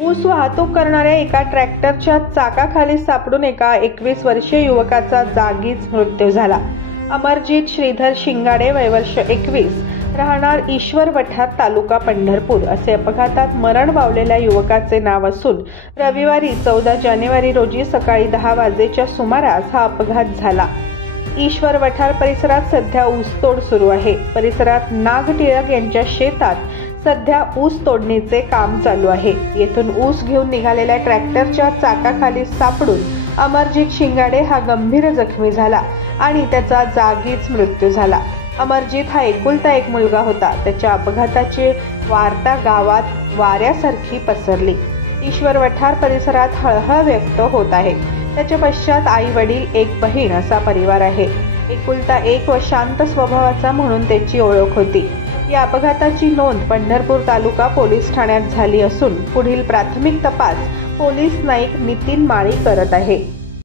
ऊस वाहतूक करणाऱ्या एका ट्रॅक्टरच्या चाकाखाली सापडून एका 21 वर्षीय युवकाचा जागीच मृत्यू झाला। अमरजीत श्रीधर शिंगाडे, वय वर्ष 21, राहणार ईश्वर वठार, तालुका पंढरपूर असे अपघातात मरण पावलेल्या युवकाचे नाव असून रविवारी 14 जानेवारी रोजी सकाळी 10 वाजेच्या सुमारास हा अपघात झाला। ईश्वर वठार परिसरात सध्या ऊसतोड सुरू आहे। परिसरात नाग टिळक यांच्या शेतात सध्या ऊस तोडणीचे काम चालू आहे। येथून ऊस घेऊन निघालेल्या ट्रॅक्टरच्या चाकाखाली सापडून अमरजीत शिंगाडे हा गंभीर जखमी झाला आणि त्याचा जागीच मृत्यू झाला। अमरजीत हा एकुलता एक मुलगा होता। त्याच्या अपघाताची वार्ता गावात वाऱ्यासारखी पसरली। ईश्वर वठार परिसरात हळहळ व्यक्त होत आहे। त्याच्या पश्चात आई वडील, एक बहीण असा परिवार आहे। एकुलता एक व शांत स्वभावाचा म्हणून त्याची ओळख होती। या अपघाताची नोंद पंढरपूर तालुका पोलीस ठाण्यात झाली असून पुढील प्राथमिक तपास पोलीस नाईक नितीन माळी करत आहे।